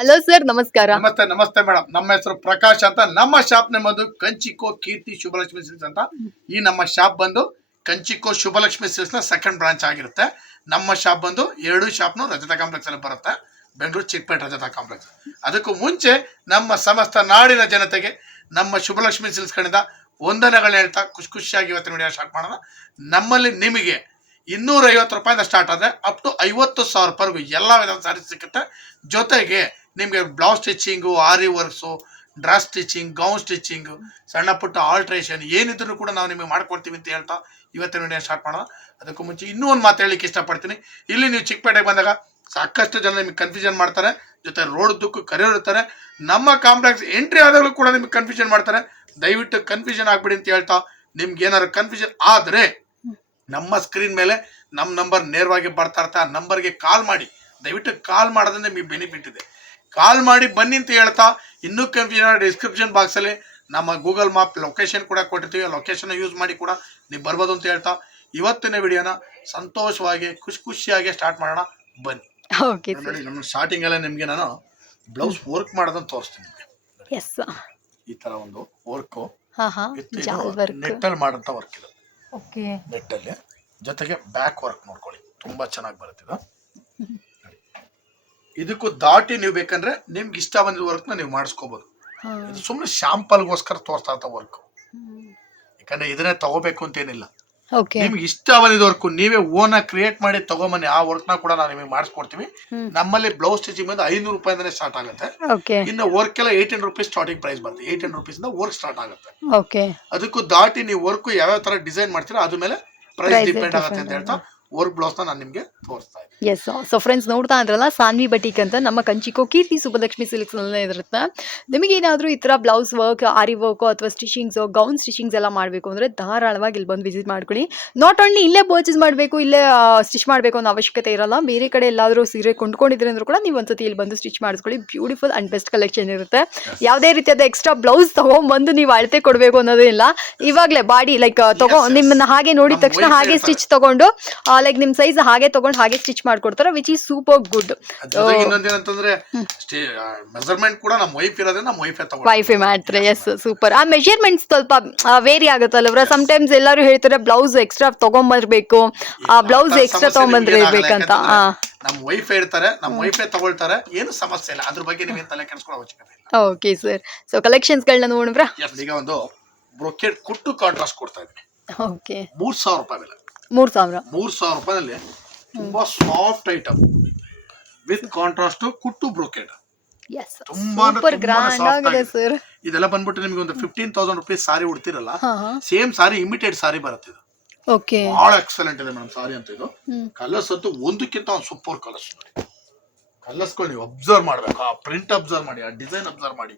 Hello sir, ನಮಸ್ಕಾರ. ನಮಸ್ತೆ ನಮಸ್ತೆ ಮೇಡಮ್ ನಮ್ಮ ಹೆಸರು ಪ್ರಕಾಶ್ ಅಂತ. ನಮ್ಮ ಶಾಪ್ ನಮ್ಮದು ಕಂಚಿಕೋ ಕೀರ್ತಿ ಶುಭಲಕ್ಷ್ಮಿ ಸಿಲ್ಸ್ ಅಂತ. ಈ ನಮ್ಮ ಶಾಪ್ ಬಂದು ಕಂಚಿಕೋ ಶುಭಲಕ್ಷ್ಮಿ ಸಿಲ್ಸ್ನ ಸೆಕೆಂಡ್ ಬ್ರಾಂಚ್ ಆಗಿರುತ್ತೆ. ನಮ್ಮ ಶಾಪ್ ಬಂದು ಎರಡು ಶಾಪ್ನು ರಜತ ಕಾಂಪ್ಲೆಕ್ಸ್ ಅಲ್ಲಿ ಬರುತ್ತೆ. ಬೆಂಗಳೂರು ಚಿಕ್ಕಪೇಟೆ ರಜತ ಕಾಂಪ್ಲೆಕ್ಸ್ ಅದಕ್ಕೂ ಮುಂಚೆ ನಮ್ಮ ಸಮಸ್ತ ನಾಡಿನ ಜನತೆಗೆ ನಮ್ಮ ಶುಭಲಕ್ಷ್ಮಿ ಸಿಲ್ಸ್ ಕಡೆಯಿಂದ ವಂದನೆಗಳು ಹೇಳ್ತಾ ಖುಷಿ ಖುಷಿಯಾಗಿ ಇವತ್ತಿನ ವಿಡಿಯೋ ಸ್ಟಾರ್ಟ್ ಮಾಡೋಣ. ನಮ್ಮಲ್ಲಿ ನಿಮಗೆ ಇನ್ನೂರ ಐವತ್ತು ರೂಪಾಯಿಂದ ಸ್ಟಾರ್ಟ್ ಆದರೆ ಅಪ್ ಟು ಐವತ್ತು ಸಾವಿರ ಎಲ್ಲ ವಿಧದ ಸಾರಿ ಸಿಗುತ್ತೆ ಜೊತೆಗೆ ನಿಮಗೆ blouse stitching aari works dress stitching gown stitching ಸಣ್ಣ ಪುಟ್ಟ ಆಲ್ಟ್ರೇಷನ್ ಏನಿದ್ರು ಕೂಡ ನಾವು ನಿಮಗೆ ಮಾಡ್ಕೊಡ್ತೀವಿ ಅಂತ ಹೇಳ್ತಾ ಇವತ್ತಿನ ವಿಡಿಯೋ ಸ್ಟಾರ್ಟ್ ಮಾಡೋಣ. ಅದಕ್ಕೂ ಮುಂಚೆ ಇನ್ನೂ ಒಂದು ಮಾತು ಹೇಳಲಿಕ್ಕೆ ಇಷ್ಟಪಡ್ತೀನಿ. ಇಲ್ಲಿ ನೀವು ಚಿಕ್ಕಪೇಟೆಗೆ ಬಂದಾಗ ಸಾಕಷ್ಟು ಜನ ನಿಮಗೆ ಕನ್ಫ್ಯೂಷನ್ ಮಾಡ್ತಾರೆ. ಜೊತೆ ರೋಡ್ ದುಕ್ಕು ಕರೆಯೋರ್ತಾರೆ ನಮ್ಮ ಕಾಂಪ್ಲೆಕ್ಸ್ ಎಂಟ್ರಿ ಆದಾಗಲೂ ಕೂಡ ನಿಮಗೆ ಕನ್ಫ್ಯೂಷನ್ ಮಾಡ್ತಾರೆ. ದಯವಿಟ್ಟು ಕನ್ಫ್ಯೂಷನ್ ಆಗ್ಬಿಡಿ ಅಂತ ಹೇಳ್ತಾ ನಿಮ್ಗೆ ಏನಾದ್ರು ಕನ್ಫ್ಯೂಷನ್ ಆದರೆ ನಮ್ಮ ಸ್ಕ್ರೀನ್ ಮೇಲೆ ನಮ್ಮ ನಂಬರ್ ನೇರವಾಗಿ ಬರ್ತಾ ಇರ್ತಾ ಆ ನಂಬರ್ಗೆ ಕಾಲ್ ಮಾಡಿ. ದಯವಿಟ್ಟು ಕಾಲ್ ಮಾಡೋದ್ರಿಂದ ನಿಮಗೆ ಬೆನಿಫಿಟ್ ಇದೆ. ಕಾಲ್ ಮಾಡಿ ಬನ್ನಿ ಅಂತ ಹೇಳ್ತಾ ಇನ್ನೂ ಕನ್ಫ್ಯೂಷನ್ ಡಿಸ್ಕ್ರಿಪ್ಷನ್ ಬಾಕ್ಸಲ್ಲಿ ನಮ್ಮ ಗೂಗಲ್ ಮ್ಯಾಪ್ ಲೊಕೇಶನ್ ಕೂಡ ಕೊಟ್ಟಿರ್ತೀವಿ ಲೊಕೇಶನ್ ಯೂಸ್ ಮಾಡಿ ಕೂಡ ನೀವು ಬರ್ಬೋದು ಅಂತ ಹೇಳ್ತಾ ಇವತ್ತಿನ ವಿಡಿಯೋನ ಸಂತೋಷವಾಗಿ ಖುಷಿ ಖುಷಿಯಾಗಿ ಸ್ಟಾರ್ಟ್ ಮಾಡೋಣ ಬನ್ನಿ. ಓಕೆ ನೋಡಿ ನಮ್ಮ ಸ್ಟಾರ್ಟಿಂಗ್ ಎಲ್ಲ ನಿಮಗೆ ನಾನು ಬ್ಲೌಸ್ ವರ್ಕ್ ಮಾಡೋದನ್ನ ತೋರಿಸ್ತೀನಿ. ಎಸ್ ಈ ತರ ಒಂದು ವರ್ಕು ನೆಟ್ಟಲ್ಲಿ ಮಾಡಂತ ವರ್ಕ್ ಇದು ಓಕೆ ನೆಟ್ಟಲ್ಲಿ ಜೊತೆಗೆ ಬ್ಯಾಕ್ ವರ್ಕ್ ನೋಡ್ಕೊಳ್ಳಿ. ತುಂಬಾ ಚೆನ್ನಾಗಿ ಬರುತ್ತೆ ಇದು. ಇದಕ್ಕೂ ದಾಟಿ ನೀವು ಬೇಕಂದ್ರೆ ನಿಮ್ಗೆ ಇಷ್ಟ ಬಂದಿದ್ದ ವರ್ಕ್ನ ನೀವು ಮಾಡಿಸ್ಕೋಬಹುದು ಇದು ಸುಮ್ಮನೆ ಶಾಂಪಲ್ಗೋಸ್ಕರ ತೋರಿಸ್ತಾ ಇರ್ತ ವರ್ಕ್ ಯಾಕಂದ್ರೆ ಇದನ್ನೇ ತಗೋಬೇಕು ಅಂತೇನಿಲ್ಲ. ಓಕೆ. ನಿಮ್ಗೆ ಇಷ್ಟ ಬಂದಿದ ವರ್ಕ್ ನೀವೇ ಓನ್ ಕ್ರಿಯೇಟ್ ಮಾಡಿ ತಗೊಂಬನ್ನಿ ಆ ವರ್ಕ್ನ ಕೂಡ ನಾವು ನಿಮಗೆ ಮಾಡಿಸ್ಕೊಡ್ತೀವಿ. ನಮ್ಮಲ್ಲಿ ಬ್ಲೌಸ್ ಸ್ಟಿಚಿಂಗ್ ಬಂದು ಐನೂರು ರೂಪಾಯಿಂದನೇ ಸ್ಟಾರ್ಟ್ ಆಗುತ್ತೆ. ಇನ್ನು ವರ್ಕ್ ಎಲ್ಲ ಏಯ್ಟೀನ್ ರುಪೀಸ್ ಸ್ಟಾರ್ಟಿಂಗ್ ಪ್ರೈಸ್ ಬರುತ್ತೆ. ಏಯ್ಟೀನ್ ರುಪೀಸ್ ಇಂದ ವರ್ಕ್ ಸ್ಟಾರ್ಟ್ ಆಗುತ್ತೆ. ಅದಕ್ಕೂ ದಾಟಿ ನೀವು ವರ್ಕ್ ಯಾವ್ಯಾವ ತರ ಡಿಸೈನ್ ಮಾಡ್ತೀರಾ ಅದ್ರ ಮೇಲೆ ಪ್ರೈಸ್ ಡಿಪೆಂಡ್ ಆಗುತ್ತೆ ಅಂತ ಹೇಳ್ತಾ ವರ್ಕ್ ಬ್ಲೌಸ್ ನಾನು ನಿಮಗೆ ತೋರಿಸ್ತಾ ಇದ್ದೀನಿ. ಎಸ್ ಸೊ ಫ್ರೆಂಡ್ಸ್ ನೋಡ್ತಾ ಇದ್ರಲ್ಲ ಸಾನ್ವಿ ಬಟಿಕ್ ಅಂತ ನಮ್ಮ ಕಂಚಿಕೋ ಕೀರ್ತಿ ಸುಬ್ಬಲಕ್ಷ್ಮಿ ಸಿಲ್ಕ್ಸ್ ನಲ್ಲೇ ಇರುತ್ತೆ? ಏನಾದ್ರೂ ಈ ತರ ಬ್ಲೌಸ್ ವರ್ಕ್ ಆರಿ ವರ್ಕ್ ಅಥವಾ ಸ್ಟಿಚಿಂಗ್ಸ್ ಗೌನ್ ಸ್ಟಿಚಿಂಗ್ಸ್ ಎಲ್ಲ ಮಾಡಬೇಕು ಅಂದ್ರೆ ಧಾರಾಳವಾಗಿ ಇಲ್ಲಿ ಬಂದು ವಿಸಿಟ್ ಮಾಡ್ಕೊಳ್ಳಿ. ನಾಟ್ ಓನ್ಲಿ ಇಲ್ಲೇ ಪರ್ಚೇಸ್ ಮಾಡಬೇಕು ಇಲ್ಲೇ ಸ್ಟಿಚ್ ಮಾಡಬೇಕು ಅನ್ನೋ ಅವಶ್ಯಕತೆ ಇರಲ್ಲ. ಬೇರೆ ಕಡೆ ಎಲ್ಲಾದರೂ ಸೀರೆ ಕೊಂಡ್ಕೊಂಡಿದ್ರೆ ಅಂದ್ರೂ ಕೂಡ ನೀವು ಒಂದ್ಸತಿ ಇಲ್ಲಿ ಬಂದು ಸ್ಟಿಚ್ ಮಾಡಿಸ್ಕೊಳ್ಳಿ. ಬ್ಯೂಟಿಫುಲ್ ಅಂಡ್ ಬೆಸ್ಟ್ ಕಲೆಕ್ಷನ್ ಇರುತ್ತೆ. ಯಾವುದೇ ರೀತಿಯಾದ ಎಕ್ಸ್ಟ್ರಾ ಬ್ಲೌಸ್ ತಗೊಂಬಂದು ನೀವು ಅಳತೆ ಕೊಡಬೇಕು ಅನ್ನೋದೇ ಇಲ್ಲ. ಇವಾಗಲೇ ಬಾಡಿ ಲೈಕ್ ತಗೋ. ನಿಮ್ಮನ್ನ ಹಾಗೆ ನೋಡಿದ ತಕ್ಷಣ ಹಾಗೆ ಸ್ಟಿಚ್ ತಗೊಂಡು ಲೈಕ್ ನಿಮ್ ಸೈಜ್ ಹಾಗೆ ತಗೊಂಡ್ ಹಾಗೆ ಸ್ಟಿಚ್ ಮಾಡ್ಕೊಡ್ತಾರೆ ವಿಚ್ ಈಸ್ ಸೂಪರ್ ಗುಡ್ ಇನ್ನೊಂದೇನಂತಂದ್ರೆ ಮೆಜರ್ಮೆಂಟ್ ಕೂಡ ನಮ್ಮ ವೈಫ್ ಇರೋದ್ರೆ ನಮ್ಮ ವೈಫೇ ವೈಫೈ ಮಾಡ್ತಾರೆ ಎಸ್ ಸೂಪರ್ ಆ ಮೆಷರ್ಮೆಂಟ್ಸ್ ಸ್ವಲ್ಪ ವೇರಿ ಆಗುತ್ತಲ್ಲ ಸಮ್ ಟೈಮ್ಸ್ ಎಲ್ಲರೂ ಹೇಳ್ತಾರೆ ಬ್ಲೌಸ್ ಎಕ್ಸ್ಟ್ರಾ ತಗೊಂಬರ್ಬೇಕು. ಆ ಬ್ಲೌಸ್ ಎಕ್ಸ್ಟ್ರಾ ತಗೊಂಬಂದ್ರೆ ಇರ್ಬೇಕಂತ ಆ. ನಮ್ಮ ವೈಫ್ ಇರ್ತಾರೆ ನಮ್ಮ ವೈಫೇ ತಗೊಳ್ತಾರೆ ಏನು ಸಮಸ್ಯೆ ಇಲ್ಲ. ಅದ್ರ ಬಗ್ಗೆ ನಿಮಗೆ ತಲೆ ಕೆಡಿಸ್ಕೊಳ್ಳೋ ಅವಶ್ಯಕತೆ ಇಲ್ಲ. ಓಕೆ ಸರ್ ಸೊ ಕಲೆಕ್ಷನ್ಸ್ಗಳನ್ನ ನೋಡಿದ್ರ Yes, ಈಗ ಒಂದು ಬ್ರೊಕೆಟ್ ಕುಟ್ಟು ಕಾಂಟ್ರಾಸ್ಟ್ ಕೊಡ್ತಾ ಇದ್ದೀನಿ. ಓಕೆ ಮೂರ್ ಸಾವಿರ ರೂಪಾಯಿ ಬೆಲೆ. ಮೂರು ಸಾವಿರ. ಮೂರ್ ಸಾವಿರ ರೂಪಾಯಿನಲ್ಲಿ ತುಂಬಾ ಸಾಫ್ಟ್ ಐಟಮ್ ವಿತ್ ಕಾಂಟ್ರಾಸ್ಟ್ ಕುಟ್ಟು ಬ್ರೋಕೆಡ್ ಎಸ್ ತುಂಬಾ ಅಂದ್ರೆ ಸೂಪರ್ ತುಂಬಾನೇ ಗ್ರ್ಯಾಂಡ್ soft ಆಗಿದೆ. ಆಗಿದೆ. ಸರ್ ಇದೆಲ್ಲ ಬಂದ್ಬಿಟ್ಟು ನಿಮಗೆ ಒಂದು ಫಿಫ್ಟೀನ್ ತೌಸಂಡ್ ರುಪೀಸ್ ಸಾರಿ ಉಡ್ತಿರಲ್ಲ ಹಾ ಹಾ. ಸೇಮ್ ಸಾರಿ ಇಮಿಟೇಟ್ ಸಾರಿ ಬರುತ್ತೆ ಇದು. ಓಕೆ ಬಹಳ ಎಕ್ಸಲೆಂಟ್ ಇದೆ ಮೇಡಮ್ ಸಾರಿ ಅಂತ ಇದು. ಹ್ಮ್. ಕಲರ್ಸ್ ಅಂತೂ ಒಂದಕ್ಕಿಂತ ಒಂದು ಸೂಪರ್ ಕಲರ್ಸ್ ನೋಡಿ. ಕಲರ್ಸ್ಗಳು ನೀವು ಅಬ್ಸರ್ವ್ ಮಾಡ್ಬೇಕು. ಆ ಪ್ರಿಂಟ್ ಅಬ್ಸರ್ವ್ ಮಾಡಿ ಆ ಡಿಸೈನ್ ಅಬ್ಸರ್ವ್ ಮಾಡಿ.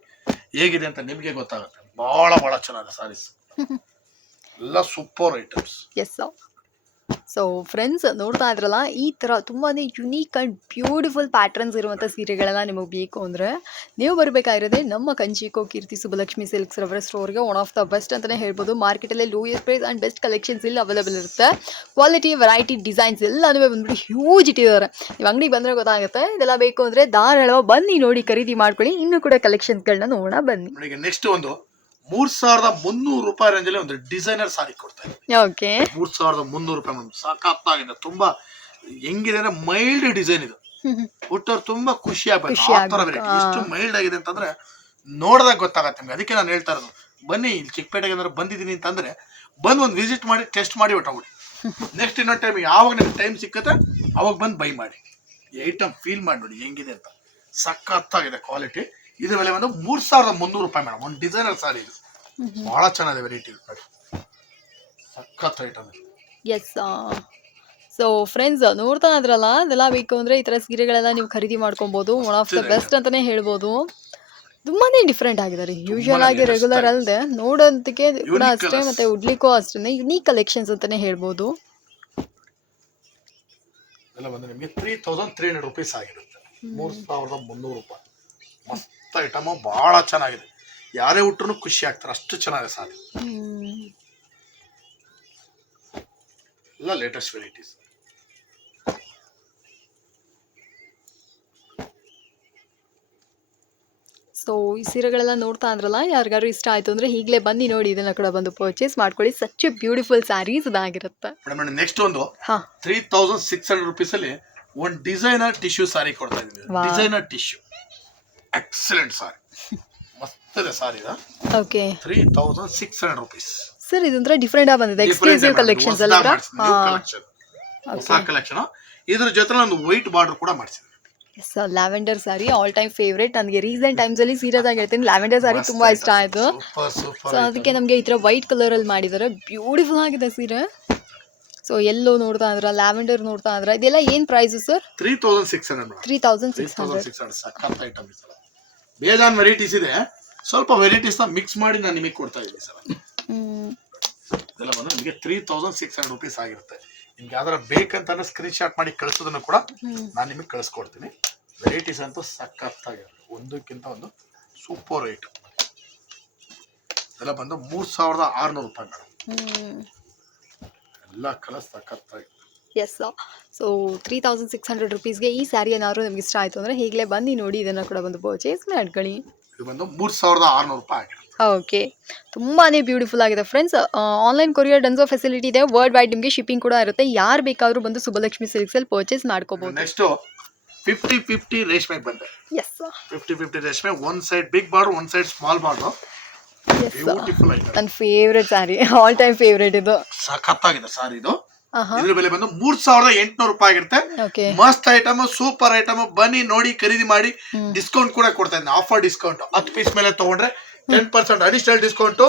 ಹೇಗಿದೆ ಅಂತ ನಿಮಗೆ ಗೊತ್ತಾಗುತ್ತೆ. ಬಹಳ ಬಹಳ ಚೆನ್ನಾಗಿದೆ ಸಾರೀಸ್ ಎಲ್ಲ super items yes so friends ನೋಡ್ತಾ ಇದ್ರಲ್ಲ, ಈ ಥರ ತುಂಬಾ ಯುನೀಕ್ ಆ್ಯಂಡ್ ಬ್ಯೂಟಿಫುಲ್ ಪ್ಯಾಟ್ರನ್ಸ್ ಇರುವಂಥ ಸೀರೆಗಳೆಲ್ಲ ನಿಮಗೆ ಬೇಕು ಅಂದರೆ, ನೀವು ಬರಬೇಕಾಗಿರೋದೇ ನಮ್ಮ ಕಂಚಿಕೋ ಕೀರ್ತಿ ಸುಬ್ಬಲಕ್ಷ್ಮಿ ಸಿಲ್ಕ್ಸ್ ರವರ ಸ್ಟೋರ್ಗೆ ಒನ್ ಆಫ್ ದ ಬೆಸ್ಟ್ ಅಂತಲೇ ಹೇಳ್ಬೋದು. ಮಾರ್ಕೆಟಲ್ಲೇ lowest price and best collections ಇಲ್ಲಿ ಅವೈಲೇಬಲ್ ಇರುತ್ತೆ. ಕ್ವಾಲಿಟಿ ವೆರೈಟಿ ಡಿಸೈನ್ಸ್ ಎಲ್ಲನೂ ಬಂದ್ಬಿಟ್ಟು ಹ್ಯೂಜ್ ಇಟ್ಟಿದ್ದಾರೆ. ನೀವು ಅಂಗಡಿಗೆ ಬಂದರೆ ಗೊತ್ತಾಗುತ್ತೆ, ಇದೆಲ್ಲ ಬೇಕು ಅಂದರೆ ಧಾರಾಳ ಬನ್ನಿ ನೋಡಿ, ಖರೀದಿ ಮಾಡ್ಕೊಳ್ಳಿ. ಇನ್ನೂ ಕೂಡ ಕಲೆಕ್ಷನ್ಸ್ಗಳನ್ನ ನೋಡೋಣ, ಬನ್ನಿ. ನೆಕ್ಸ್ಟ್ ಒಂದು ಮೂರ್ ಸಾವಿರದ ಮುನ್ನೂರು ರೂಪಾಯಿ ರೇಂಜ್ ಅಲ್ಲಿ ಒಂದು ಡಿಸೈನರ್ ಸಾರಿ ಕೊಡ್ತಾ ಓಕೆ ಮೂರ್ ಸಾವಿರದ ಮುನ್ನೂರು ರೂಪಾಯಿ ಮೇಡಮ್ ಸಾಕಾಗ್ತಾಗಿದೆ ತುಂಬಾ ಹೆಂಗಿದೆ ಅಂದ್ರೆ ಮೈಲ್ಡ್ ಡಿಸೈನ್ ಇದು. ಹುಟ್ಟೋರು ತುಂಬಾ ಖುಷಿ ಆಗ್ಬೇಕು ಆ ಥರ ಎಷ್ಟು ಮೈಲ್ಡ್ ಆಗಿದೆ ಅಂತಂದ್ರೆ ನೋಡಿದಾಗ ಗೊತ್ತಾಗತ್ತೆ ನಿಮ್ಗೆ. ಅದಕ್ಕೆ ನಾನು ಹೇಳ್ತಾ ಇರೋದು. ಬನ್ನಿ ಇಲ್ಲಿ ಚಿಕ್ಕಪೇಟೆಗೆ ಏನಾದ್ರು ಬಂದಿದ್ದೀನಿ ಅಂತಂದ್ರೆ ಬಂದು ಒಂದು ವಿಸಿಟ್ ಮಾಡಿ ಟೆಸ್ಟ್ ಮಾಡಿ ಹೊಟ್ಟೋಗ್ಬಿಡಿ ನೆಕ್ಸ್ಟ್ ಇನ್ನೊಂದು ಟೈಮ್ ಯಾವಾಗ ನಿಮ್ಗೆ ಟೈಮ್ ಸಿಕ್ಕತ್ತೆ ಅವಾಗ ಬಂದು ಬೈ ಮಾಡಿ. ಈ ಐಟಮ್ ಫೀಲ್ ಮಾಡಿ ನೋಡಿ ಹೆಂಗಿದೆ ಅಂತ. ಸಖತ್ತಾಗಿದೆ ಕ್ವಾಲಿಟಿ ಇದ್ರ ಬೆಲೆ ಬಂದು ಮೂರ್ ಸಾವಿರದ ಮುನ್ನೂರು ರೂಪಾಯಿ ಮೇಡಮ್. ಒಂದು ಡಿಸೈನರ್ ಸಾರಿ ಇದು. ಬಹಳ ಚೆನ್ನಾಗಿದೆ ವೆರೈಟಿ ನೋಡಿ ಸಖತ್ ಐಟಮ್ ಎಸ್ ಸೊ ಫ್ರೆಂಡ್ಸ್ ನೋಡ್ತಾ ಇದ್ರಲ್ಲ ಅದೆಲ್ಲ ಬೇಕು ಅಂದರೆ ಈ ಥರ ಸೀರೆಗಳೆಲ್ಲ ನೀವು ಖರೀದಿ ಮಾಡ್ಕೊಬಹುದು ಒನ್ ಆಫ್ ದ ಬೆಸ್ಟ್ ಅಂತಲೇ ಹೇಳ್ಬೋದು. ತುಂಬಾನೇ ಡಿಫ್ರೆಂಟ್ ಆಗಿದ್ದಾರೆ. ಯೂಶುವಲ್ ಆಗಿ ರೆಗ್ಯುಲರ್. ಅಲ್ಲದೆ ನೋಡೋದಕ್ಕೆ ಕೂಡ ಅಷ್ಟೇ. ಮತ್ತೆ ಉಡ್ಲಿಕ್ಕೂ ಅಷ್ಟೇ ಯುನೀಕ್ ಕಲೆಕ್ಷನ್ಸ್ ಅಂತಲೇ ಹೇಳ್ಬೋದು. ಎಲ್ಲ ಬಂದು ನಿಮಗೆ three thousand three hundred rupees ಆಗಿರುತ್ತೆ. ಮೂರ್ ಸಾವಿರದ ಮುನ್ನೂರು ರೂಪಾಯಿ. ಮಸ್ತ್. ಐಟಮು ಬಹಳ ಚೆನ್ನಾಗಿದೆ. ಯಾರೇ ಹುಟ್ಟರು ಖುಷಿ ಆಗ್ತಾರೆ ಅಷ್ಟು ಚೆನ್ನಾಗಿದೆ ಸಾರಿ ಎಲ್ಲ ಲೇಟೆಸ್ಟ್ ವೆರೈಟೀಸ್ ಸೊ ಈ ಸೀರೆಗಳೆಲ್ಲ ನೋಡ್ತಾ ಅಂದ್ರಲ್ಲ ಯಾರಿಗಾರು ಇಷ್ಟ ಆಯ್ತು ಅಂದ್ರೆ ಈಗಲೇ ಬನ್ನಿ ನೋಡಿ ಇದನ್ನ ಕೂಡ ಬಂದು ಪರ್ಚೇಸ್ ಮಾಡ್ಕೊಳ್ಳಿ. ಸಚ್ ಎ ಬ್ಯೂಟಿಫುಲ್ ಸ್ಯಾರೀಸ್ ಇದಾಗಿರುತ್ತೆ. ಮೇಡಮ್ ನೆಕ್ಸ್ಟ್ ಒಂದು. ಹಾಂ. Three thousand six hundred rupees ಅಲ್ಲಿ ಒಂದು ಡಿಸೈನರ್ ಟಿಶ್ಯೂ ಸಾರಿ ಕೊಡ್ತಾ ಇದ್ದೀವಿ ಡಿಸೈನರ್ ಟಿಶ್ಯೂ ಎಕ್ಸಲೆಂಟ್ ಸಾರಿ ಮಸ್ತ್ ಇದೆ sari okay three thousand six hundred rupees sir ಇದೊಂಥರ ಡಿಫ್ರೆಂಟ್ ಬಂದಿದೆ. ಎಕ್ಸ್ಕ್ಲೂಸಿವ್ ಕಲೆಕ್ಷನ್ಸ್ ಅಲ್ಲ ಕಲೆಕ್ಷನ್ ಹೊಸ ಕಲೆಕ್ಷನ್ ಇದ್ರ ಜೊತೆ ಒಂದು ವೈಟ್ ಬಾರ್ಡರ್ ಕೂಡ ಮಾಡಿಸಿದೆ yes lavender sari all time favourite ನನಗೆ ರೀಸೆಂಟ್ ಟೈಮ್ಸಲ್ಲಿ ಸೀರಿಯಸ್ ಆಗಿ ಹೇಳ್ತೀನಿ. ಲ್ಯಾವೆಂಡರ್ ಸಾರಿ ತುಂಬ ಇಷ್ಟ ಆಯಿತು. ಸೊ ಅದಕ್ಕೆ ನಮಗೆ ಈ ಥರ ವೈಟ್ ಕಲರಲ್ಲಿ ಮಾಡಿದ್ದಾರೆ ಬ್ಯೂಟಿಫುಲ್ ಆಗಿದೆ ಸೀರೆ. ಸೊ ಎಲ್ಲೋ ನೋಡ್ತಾ ಇದ್ರ ಲ್ಯಾವೆಂಡರ್ ನೋಡ್ತಾ ಇದ್ರ. ಇದೆಲ್ಲ ಏನು price sir three thousand six hundred three thousand six hundred ಬೇಜಾನ್ ವೆರೈಟೀಸ್ ಇದೆ. ಸ್ವಲ್ಪ ವೆರೈಟೀಸ್ನ ಮಿಕ್ಸ್ ಮಾಡಿ ನಾನು ನಿಮಗೆ ಕೊಡ್ತಾ ಇದ್ದೀನಿ ಸರ್. ಇದೆಲ್ಲ ಬಂದು ನಿಮಗೆ three thousand six hundred rupees ಆಗಿರುತ್ತೆ. ನಿಮ್ಗೆ ಯಾವ್ದಾರ ಬೇಕಂತ ಸ್ಕ್ರೀನ್ ಶಾಟ್ ಮಾಡಿ ಕಳಿಸೋದನ್ನು ಕೂಡ ನಾನು ನಿಮಗೆ ಕಳಿಸ್ಕೊಡ್ತೀನಿ. ವೆರೈಟೀಸ್ ಅಂತೂ ಸಖತ್ತಾಗಿರುತ್ತೆ ಒಂದಕ್ಕಿಂತ ಒಂದು ಸೂಪರ್ ರೇಟ್ ಇದೆಲ್ಲ ಬಂದು ಮೂರು ಸಾವಿರದ ಆರುನೂರು ರೂಪಾಯಿ ಮೇಡಮ್. ಎಲ್ಲ ಕಲರ್ ಸಖತ್ತಾಗಿ. Yes so three thousand six hundred ರುಪೀಸ್ಗೆ ಈ ಸ್ಯಾರಿ ಏನಾದ್ರು ನಿಮ್ಗೆ ಇಷ್ಟ ಆಯಿತು ಅಂದರೆ ಈಗಲೇ ಬನ್ನಿ ನೋಡಿ ಇದನ್ನು ಕೂಡ ಬಂದು ಪರ್ಚೇಸ್ ಮಾಡ್ಕೊಳ್ಳಿ. ಇದು ಬಂದು ಮೂರು ಸಾವಿರದ ಆರುನೂರು ರೂಪಾಯಿ ಆಗಿರುತ್ತೆ ಓಕೆ ತುಂಬಾ ಬ್ಯೂಟಿಫುಲ್ ಆಗಿದೆ friends online courier Dunzo facility ಇದೆ. ವರ್ಲ್ಡ್ ವೈಡ್ ನಿಮಗೆ ಶಿಪ್ಪಿಂಗ್ ಕೂಡ ಇರುತ್ತೆ. ಯಾರು ಬೇಕಾದರೂ ಬಂದು ಸುಬ್ಬಲಕ್ಷ್ಮಿ ಸಿಲ್ಕ್ಸಲ್ಲಿ ಪರ್ಚೇಸ್ ಮಾಡ್ಕೋಬೋದು. ನೆಕ್ಸ್ಟ್ ಫಿಫ್ಟಿ ಫಿಫ್ಟಿ ರೇಷ್ಮೆ ಬಂದೆ. ಎಸ್ ಫಿಫ್ಟಿ ಫಿಫ್ಟಿ ರೇಷ್ಮೆ one side big border one side small border yes ನನ್ನ favourite sari all time favourite ಇದು. ಸಖತ್ತಾಗಿದೆ ಸಾರಿ ಇದು. ಇದ್ರ ಬೆಲೆ ಬಂದು ಮೂರ್ ಸಾವಿರದ ಎಂಟುನೂರು ರೂಪಾಯಿ ಆಗಿರುತ್ತೆ. ಮಸ್ತ್ ಐಟಮ್ ಸೂಪರ್ ಐಟಮ್ ಬನ್ನಿ ನೋಡಿ ಖರೀದಿ ಮಾಡಿ ಡಿಸ್ಕೌಂಟ್ ಕೂಡ ಕೊಡ್ತಾ ಇದ್ದೀನಿ. ಆಫರ್ ಡಿಸ್ಕೌಂಟ್ ಹತ್ತು ಪೀಸ್ ಮೇಲೆ ತಗೊಂಡ್ರೆ ಟೆನ್ ಪರ್ಸೆಂಟ್ ಅಡಿಷನಲ್ ಡಿಸ್ಕೌಂಟ್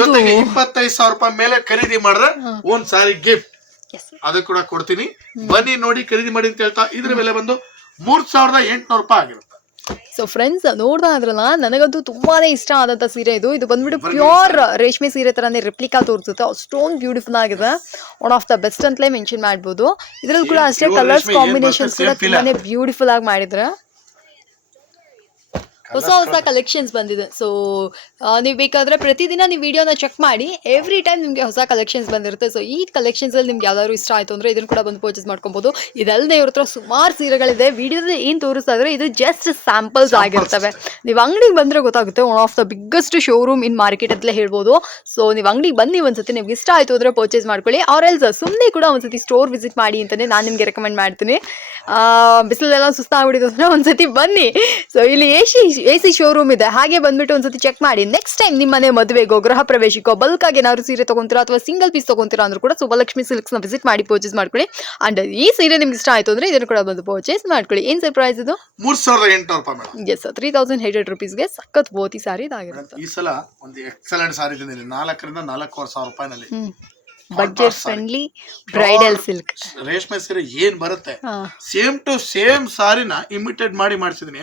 ಜೊತೆಗೆ ಇಪ್ಪತ್ತೈದು ಸಾವಿರ ರೂಪಾಯಿ ಮೇಲೆ ಖರೀದಿ ಮಾಡಿದ್ರೆ ಒಂದ್ ಸಾರಿ ಗಿಫ್ಟ್ ಅದು ಕೂಡ ಕೊಡ್ತೀನಿ. ಬನ್ನಿ ನೋಡಿ ಖರೀದಿ ಮಾಡಿ ಅಂತ ಹೇಳ್ತಾ ಇದ್ರ ಬೆಲೆ ಬಂದು ಮೂರ್ ಸಾವಿರದ ಎಂಟುನೂರು ರೂಪಾಯಿ ಆಗಿರುತ್ತೆ. ಸೊ ಫ್ರೆಂಡ್ಸ್ ನೋಡ್ತಾ ಇದ್ರಲ್ಲ ನನಗಂತೂ ತುಂಬಾನೇ ಇಷ್ಟ ಆದಂತ ಸೀರೆ ಇದು. ಇದು ಬಂದ್ಬಿಟ್ಟು ಪ್ಯೂರ್ ರೇಷ್ಮೆ ಸೀರೆ ತರಾನೇ ರೆಪ್ಲಿಕಾ ತೋರಿಸುತ್ತೆ. ಅಷ್ಟೊಂದು ಬ್ಯೂಟಿಫುಲ್ ಆಗಿದೆ. ಒನ್ ಆಫ್ ದ ಬೆಸ್ಟ್ ಅಂತಲೇ ಮೆನ್ಷನ್ ಮಾಡ್ಬೋದು. ಇದ್ರಲ್ಲಿ ಕೂಡ ಅಷ್ಟೇ ಕಲರ್ಸ್ ಕಾಂಬಿನೇಷನ್ಸ್ ಕೂಡ ತುಂಬಾನೇ ಬ್ಯೂಟಿಫುಲ್ ಆಗಿ ಮಾಡಿದ್ರೆ. ಹೊಸ ಹೊಸ ಕಲೆಕ್ಷನ್ಸ್ ಬಂದಿದೆ. ಸೊ ನೀವು ಬೇಕಾದ್ರೆ ಪ್ರತಿದಿನ ನೀವು ವಿಡಿಯೋನ ಚೆಕ್ ಮಾಡಿ ಎವ್ರಿ ಟೈಮ್ ನಿಮಗೆ ಹೊಸ ಕಲೆಕ್ಷನ್ಸ್ ಬಂದಿರುತ್ತೆ. ಸೊ ಈ ಕಲೆಕ್ಷನ್ಸ್ ಅಲ್ಲಿ ನಿಮ್ಗೆ ಯಾವ್ದಾದ್ರು ಇಷ್ಟ ಆಯ್ತು ಅಂದ್ರೆ ಇದನ್ನು ಕೂಡ ಬಂದು ಪರ್ಚೇಸ್ ಮಾಡ್ಕೊಬಹುದು ಇದಲ್ಲದೆ ಇವ್ರ ಹತ್ರ ಸುಮಾರು ಸೀರೆಗಳಿದೆ. ವಿಡಿಯೋದಲ್ಲಿ ಏನು ತೋರಿಸ್ತಾ ಇದ್ರೆ ಇದು ಜಸ್ಟ್ ಸ್ಯಾಂಪಲ್ಸ್ ಆಗಿರ್ತವೆ. ನೀವು ಅಂಗಡಿಗೆ ಬಂದ್ರೆ ಗೊತ್ತಾಗುತ್ತೆ one of the biggest showroom in market ಅಂತಲೇ ಹೇಳ್ಬೋದು. ಸೊ ನೀವು ಅಂಗಡಿಗೆ ಬನ್ನಿ ಒಂದ್ಸತಿ ನಿಮ್ಗೆ ಇಷ್ಟ ಆಯ್ತು ಅಂದ್ರೆ ಪರ್ಚೇಸ್ ಮಾಡ್ಕೊಳ್ಳಿ. ಅವ್ರ ಎಲ್ಸ್ ಸುಮ್ಮನೆ ಕೂಡ ಒಂದ್ಸತಿ ಸ್ಟೋರ್ ವಿಸಿಟ್ ಮಾಡಿ ಅಂತಾನೆ ನಾನು ನಿಮ್ಗೆ ರೆಕಮೆಂಡ್ ಮಾಡ್ತೀನಿ. ಬಿಸಿಲೆಲ್ಲ ಸುಸ್ತಾಗ್ಬಿಡಿದ್ರೆ ಅಂದ್ರೆ ಒಂದ್ಸತಿ ಬನ್ನಿ. ಸೊ ಇಲ್ಲಿ ಸಿ ಎ ಸಿ ಶೋರೂಮ್ ಇದೆ. ಹಾಗೆ ಬಂದ್ಬಿಟ್ಟು ಒಂದ್ಸತಿ ಚೆಕ್ ಮಾಡಿ. ನೆಕ್ಸ್ಟ್ ಟೈಮ್ ನಿಮ್ಮ ಮನೆ ಮದುವೆಗೋ ಗೃಹ ಪ್ರವೇಶಕ್ಕೋ ಬಲ್ಕ್ ಆಗಿ ಏನಾದ್ರು ಸೀರೆ ತಗೊಂತೀರಾ ಅಥವಾ ಸಿಂಗಲ್ ಪೀಸ್ ತಗೊಂತೀರಾ ಅಂದ್ರೂ ಕೂಡ ಸುಬ್ಬಲಕ್ಷ್ಮಿ ನ ವಿಸಿಟ್ ಮಾಡಿ ಪರ್ಚೇಸ್ ಮಾಡ್ಕೊಳ್ಳಿ. ಅಂಡ್ ಈ ಸೀರೆ ನಿಮ್ಗೆ ಇಷ್ಟ ಆಯ್ತು ಅಂದ್ರೆ ಇದನ್ನು ಕೂಡ ಬಂದು ಪರ್ಚೇಸ್ ಮಾಡ್ಕೊಳ್ಳಿ. ಏನ್ ಸರ್ ಪ್ರೈಸ್ ಇದು? ಮೂರ್ ಸಾವಿರದ ಎಂಟು ರೂಪಾಯಿ ಎಸ್ ತ್ರೀ ತೌಸಂಡ್ ಹಂಡ್ರೆಡ್ ರುಪೀಸ್ಗೆ ಸಖತ್ ಬೋತಿ ಸಾರಿ ಇದಾಗಿರುತ್ತೆ ಈ ಸಲ ಒಂದು ಎಕ್ಸಲೆಂಟ್ ಸಾರಿ ತಂದಿದ್ದೀನಿ. ನಾಲ್ಕರಿಂದ ನಾಲ್ಕೂವರೆ ಸಾವಿರ ರೂಪಾಯಿನಲ್ಲಿ. ಬಡ್ಜೆಟ್ ಫ್ರೆಂಡ್ಲಿ ಬ್ರೈಡಲ್ ಸಿಲ್ಕ್ ರೇಷ್ಮೆ ಸೀರೆ ಏನ್ ಬರುತ್ತೆ? ಸೇಮ್ ಟು ಸೇಮ್ ಸಾರಿನ ಇಮಿಟೆಡ್ ಮಾಡಿ ಮಾಡಿಸಿದೀನಿ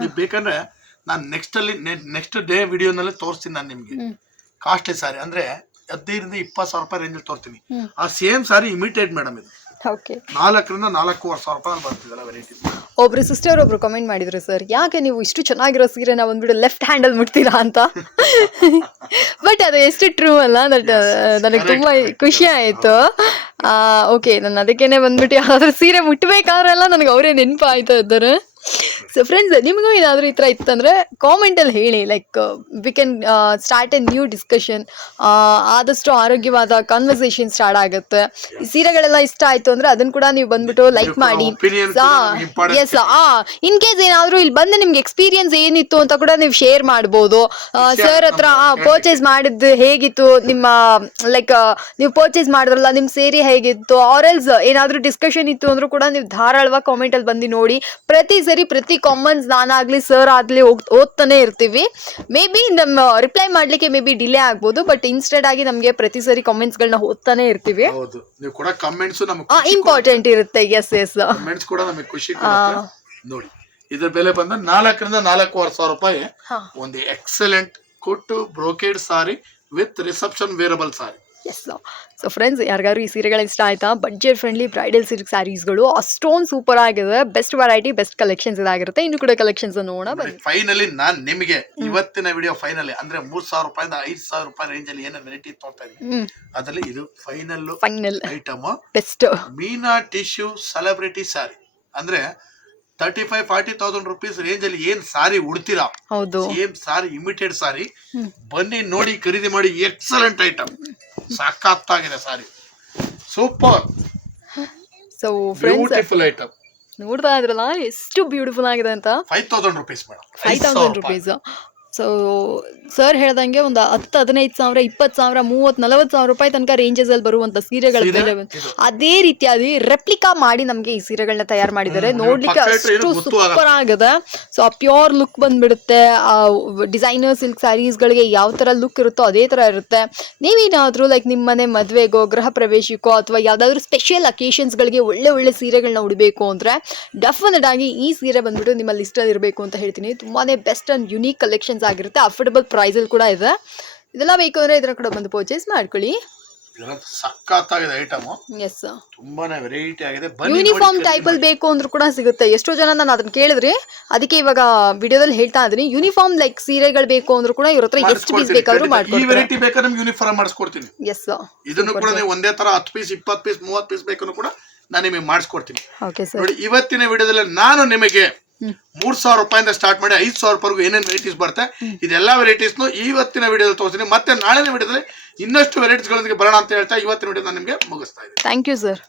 ನೀವು ಬೇಕಂದ್ರೆ ನಾನು ನೆಕ್ಸ್ಟ್ ಅಲ್ಲಿ ನೆಕ್ಸ್ಟ್ ಡೇ ವಿಡಿಯೋನಲ್ಲಿ ತೋರಿಸ್ತೀನಿ ನಾನು ನಿಮ್ಗೆ. ಕಾಸ್ಟ್ಲಿ ಸಾರಿ. ಅಂದ್ರೆ ಹದಿನೈದರಿಂದ ಇಪ್ಪತ್ತು ಸಾವಿರ ರೂಪಾಯಿ ರೇಂಜಲ್ಲಿ ತೋರ್ತೀನಿ ಆ ಸೇಮ್ ಸಾರಿ ಇಮಿಟೇಟ್ ಮೇಡಮ್ ಇದು. ಓಕೆ. ನಾಲ್ಕರಿಂದ ನಾಲ್ಕೂವರೆ ಸಾವಿರ ರೂಪಾಯಿ ಬರ್ತಿದ್ದಲ್ಲ ವೆರೈಟಿ ಒಬ್ರು ಸಿಸ್ಟರ್ ಒಬ್ರು ಕಮೆಂಟ್ ಮಾಡಿದ್ರು ಸರ್ ಯಾಕೆ ನೀವು ಇಷ್ಟು ಚೆನ್ನಾಗಿರೋ ಸೀರೆನ ಬಂದ್ಬಿಟ್ಟು ಲೆಫ್ಟ್ ಹ್ಯಾಂಡಲ್ ಮುಟ್ತೀರಾ ಅಂತ? ಬಟ್ ಅದು ಎಷ್ಟು ಟ್ರೂ ಅಲ್ಲ ದಟ್ ನನಗೆ correct, ತುಂಬಾ ಖುಷಿ ಆಯಿತು. ಓಕೆ ನಾನು ಅದಕ್ಕೇನೆ ಬಂದ್ಬಿಟ್ಟು ಯಾವ್ದಾದ್ರು ಸೀರೆ ಮುಟ್ಬೇಕಾದ್ರೆಲ್ಲ ನನಗೆ ಅವರೇ ನೆನಪು ಆಯ್ತಾ ಇದ್ದಾರೆ ಸೊ ಫ್ರೆಂಡ್ಸ್ ನಿಮಗೂ ಏನಾದರೂ ಈ ಥರ ಇತ್ತಂದರೆ ಕಾಮೆಂಟಲ್ಲಿ ಹೇಳಿ like we can start a new discussion ಆದಷ್ಟು ಆರೋಗ್ಯವಾದ ಕಾನ್ವರ್ಸೇಷನ್ ಸ್ಟಾರ್ಟ್ ಆಗುತ್ತೆ. ಸೀರೆಗಳೆಲ್ಲ ಇಷ್ಟ ಆಯಿತು ಅಂದರೆ ಅದನ್ನು ಕೂಡ ನೀವು ಬಂದ್ಬಿಟ್ಟು ಲೈಕ್ ಮಾಡಿ. ಎಸ್ ಆ ಇನ್ ಕೇಸ್ ಏನಾದರೂ ಇಲ್ಲಿ ಬಂದು ನಿಮ್ಗೆ ಎಕ್ಸ್ಪೀರಿಯನ್ಸ್ ಏನಿತ್ತು ಅಂತ ಕೂಡ ನೀವು ಶೇರ್ ಮಾಡ್ಬೋದು. ಸರ್ ಹತ್ರ ಪರ್ಚೇಸ್ ಮಾಡಿದ್ದು ಹೇಗಿತ್ತು? ನಿಮ್ಮ ಲೈಕ್ ನೀವು ಪರ್ಚೇಸ್ ಮಾಡಿದ್ರಲ್ಲ ನಿಮ್ಮ ಸೇರಿ ಹೇಗಿತ್ತು? ಆರ್ ಎಲ್ಸ್ ಏನಾದರೂ ಡಿಸ್ಕಷನ್ ಇತ್ತು ಅಂದ್ರೂ ಕೂಡ ನೀವು ಧಾರಾಳವಾಗಿ ಕಾಮೆಂಟಲ್ಲಿ ಬಂದು ನೋಡಿ. ಪ್ರತಿ ಸರಿ ಪ್ರತಿ ಕಾಮೆಂಟ್ಸ್ ನಾನಾಗ್ಲಿ ಸರ್ ಆಗ್ಲಿ ಹೋಗ್ ಓದ್ತಾನೆ ಇರ್ತೀವಿ. ಮೇ ಬಿ ನಮ್ಮ ರಿಪ್ಲೈ ಮಾಡ್ಲಿಕ್ಕೆ ಮೇ ಬಿ ಡಿಲೇ ಆಗ್ಬೋದು ಬಟ್ ಇನ್ಸ್ಟೆಡ್ ಆಗಿ ನಮಗೆ ಪ್ರತಿ ಸರಿ ಕಾಮೆಂಟ್ಸ್ಗಳನ್ನ ಓದ್ತಾನೆ ಇರ್ತೀವಿ. ಹೌದು. ನೀವು ಕೂಡ ಕಮೆಂಟ್ಸ್ ನಮಗೆ ಇಂಪಾರ್ಟೆಂಟ್ ಇರುತ್ತೆ. ಎಸ್ ಎಸ್ ಕಮೆಂಟ್ಸ್ ಕೂಡ ನಮಗೆ ಖುಷಿ ಕೊಡುತ್ತೆ. ನೋಡಿ ಇದ್ರ ಬೆಲೆ ಬಂದ ನಾಲ್ಕರಿಂದ ನಾಲ್ಕೂವರೆ ಸಾವಿರ ರೂಪಾಯಿ ಹಾ. ಒಂದು ಎಕ್ಸಲೆಂಟ್ ಕೊಟ್ಟು brocade sari with reception wearable sari yes so friends ಯಾರಿಗಾದ್ರು ಈ ಸೀರೆಗಳು ಇಷ್ಟ ಆಯ್ತಾ? ಬಡ್ಜೆಟ್ ಫ್ರೆಂಡ್ಲಿ ಬ್ರೈಡಲ್ ಸಿಲ್ಕ್ ಸ್ಯಾರೀಸ್ಗಳು ಅಷ್ಟೊಂದು ಸೂಪರ್ ಆಗಿದೆ. ಬೆಸ್ಟ್ ವೆರೈಟಿ ಬೆಸ್ಟ್ ಕಲೆಕ್ಷನ್ಸ್ ಇದಾಗಿರುತ್ತೆ. ಇನ್ನು ಕೂಡ ಕಲೆಕ್ಷನ್ಸ್ ನೋಡೋಣ ಬನ್ನಿ. ಫೈನಲಿ ನಾನು ನಿಮಗೆ ಇವತ್ತಿನ ವಿಡಿಯೋ ಫೈನಲಿ ಅಂದ್ರೆ ಮೂರ್ ಸಾವಿರ ರೂಪಾಯಿಂದ ಐದ್ ಸಾವಿರ ರೂಪಾಯಿ ರೇಂಜ್ ಅಲ್ಲಿ ಏನೋ ವೆರೈಟಿ ತೋರ್ತಾ ಇದ್ದೀನಿ. ಅದರಲ್ಲಿ ಇದು ಫೈನಲ್ ಫೈನಲ್ ಐಟಮ್ ಬೆಸ್ಟ್ ಮೀನಾ ಟಿಶ್ಯೂ ಸೆಲೆಬ್ರಿಟಿ ಸ್ಯಾರಿ ಅಂದ್ರೆ thirty five forty thousand rupees range ಅಲ್ಲಿ ಏನ್ ಸಾರಿ ಉಡ್ತೀರಾ? ಹೌದು. ಸೇಮ್ ಸಾರಿ ಇಮಿಟೆಡ್ ಸಾರಿ ಬನ್ನಿ ನೋಡಿ ಖರೀದಿ ಮಾಡಿ excellent item ಸಾಕಾಗ್ತಾಗಿದೆ sari. Super so friends beautiful item ನೋಡ್ತಾ ಇದ್ರಲ್ಲ ಎಷ್ಟು ಬ್ಯೂಟಿಫುಲ್ ಆಗಿದೆ ಅಂತ? Five thousand rupees madam five thousand rupees so sir ಹೇಳ್ದಂಗೆ ಒಂದು ಹತ್ತು ಹದಿನೈದು ಸಾವಿರ ಇಪ್ಪತ್ತು ಸಾವಿರ ಮೂವತ್ತು ನಲವತ್ತು ಸಾವಿರ ರೂಪಾಯಿ ತನಕ ರೇಂಜಸ್ ಅಲ್ಲಿ ಬರುವಂತ ಸೀರೆಗಳ ಬೆಲೆ ಅದೇ ರೀತಿಯಾಗಿ ರೆಪ್ಲಿಕಾ ಮಾಡಿ ನಮಗೆ ಈ ಸೀರೆಗಳನ್ನ ತಯಾರು ಮಾಡಿದ್ದಾರೆ. ನೋಡ್ಲಿಕ್ಕೆ ಅಷ್ಟು. ಸೂಪರ್ ಆಗಿದೆ ಸೊ ಆ ಪ್ಯೂರ್ ಲುಕ್ ಬಂದ್ಬಿಡುತ್ತೆ. ಆ ಡಿಸೈನರ್ ಸಿಲ್ಕ್ ಸ್ಯಾರೀಸ್ಗಳಿಗೆ ಯಾವ ಥರ ಲುಕ್ ಇರುತ್ತೋ ಅದೇ ಥರ ಇರುತ್ತೆ. ನೀವೇನಾದರೂ ಲೈಕ್ ನಿಮ್ಮ ಮನೆ ಮದುವೆಗೋ ಗೃಹ ಪ್ರವೇಶಕ್ಕೋ ಅಥವಾ ಯಾವುದಾದ್ರೂ ಸ್ಪೆಷಲ್ ಅಕೇಶನ್ಸ್ಗಳಿಗೆ ಒಳ್ಳೆ ಒಳ್ಳೆ ಸೀರೆಗಳನ್ನ ಉಡಬೇಕು ಅಂದರೆ ಡೆಫಿನೆಟ್ ಆಗಿ ಈ ಸೀರೆ ಬಂದ್ಬಿಟ್ಟು ನಿಮ್ಮ ಲಿಸ್ಟಲ್ಲಿ ಇರಬೇಕು ಅಂತ ಹೇಳ್ತೀನಿ. ತುಂಬಾ ಬೆಸ್ಟ್ ಅಂಡ್ ಯುನೀಕ್ ಕಲೆಕ್ಷನ್ಸ್ ಆಗಿರುತ್ತೆ ಅಫೋರ್ಡಬಲ್ ಪ್ರೈಸಲ್ಲಿ ಕೂಡ ಇದೆ. ಇದೆಲ್ಲ ಬೇಕು ಅಂದರೆ ಇದರ ಕೂಡ ಬಂದು ಪರ್ಚೇಸ್ ಮಾಡ್ಕೊಳ್ಳಿ. ಸಖತ್ತಾಗಿದೆ ಐಟಮು ಎಸ್ ತುಂಬಾನೇ ವೆರೈಟಿ ಆಗಿದೆ. ಯೂನಿಫಾರ್ಮ್ ಟೈಪ್ ಟೈಪಲ್ಲಿ ಬೇಕು ಅಂದ್ರೂ ಕೂಡ ಸಿಗುತ್ತೆ. ಎಷ್ಟೋ ಜನ ನಾನು ಅದನ್ನ ಕೇಳಿದ್ರಿ. ಅದಕ್ಕೆ ಇವಾಗ ವಿಡಿಯೋದಲ್ಲಿ ಹೇಳ್ತಾ ಇದ್ದೀನಿ. ಯೂನಿಫಾರ್ಮ್ ಲೈಕ್ ಸೀರೆಗಳು ಬೇಕು ಅಂದ್ರೂ ಕೂಡ ಇವ್ರ ಹತ್ರ ಎಷ್ಟು ಪೀಸ್. ಬೇಕಾದ್ರೂ ಮಾಡ್ಕೊಡ್ತೀನಿ ಈ ವೆರೈಟಿ ಬೇಕಾದ್ರೆ ನಿಮ್ಗೆ ಯೂನಿಫಾರ್ಮ್ ಮಾಡಿಸ್ಕೊಡ್ತೀನಿ. ಎಸ್ ಇದನ್ನು ಕೂಡ ನೀವು ಒಂದೇ ತರ ಹತ್ತು ಪೀಸ್ ಇಪ್ಪತ್ತು ಪೀಸ್ ಮೂವತ್ತು ಪೀಸ್ ಬೇಕು ಕೂಡ ನಾನು ನಿಮಗೆ ಮಾಡಿಸ್ಕೊಡ್ತೀನಿ. ಓಕೆ ಸರ್ ನೋಡಿ ಇವತ್ತಿನ ವಿಡಿಯೋದಲ್ಲಿ ನಾನು ನಿಮಗೆ. ಮೂರ್ ಸಾವಿರ ರೂಪಾಯಿಂದ ಸ್ಟಾರ್ಟ್ ಮಾಡಿ ಐದು ಸಾವಿರ ರೂಪಾಯಿಗೂ ಏನೇನು ವೆರೈಟೀಸ್ ಬರುತ್ತೆ ಇದೆಲ್ಲ ವೆರೈಟೀಸ್ನು ಇವತ್ತಿನ ವಿಡಿಯೋದಲ್ಲಿ ತೋರಿಸ್ತೀನಿ. ಮತ್ತೆ ನಾಳಿನ ವಿಡಿಯೋದಲ್ಲಿ ಇನ್ನಷ್ಟು ವೆರೈಟೀಸ್ಗಳೊಂದಿಗೆ ಬರೋಣ ಅಂತ ಹೇಳ್ತಾ ಇವತ್ತಿನ ವಿಡಿಯೋ ನಾನು ನಿಮಗೆ ಮುಗಿಸ್ತಾ ಇದ್ದೀನಿ. Thank you sir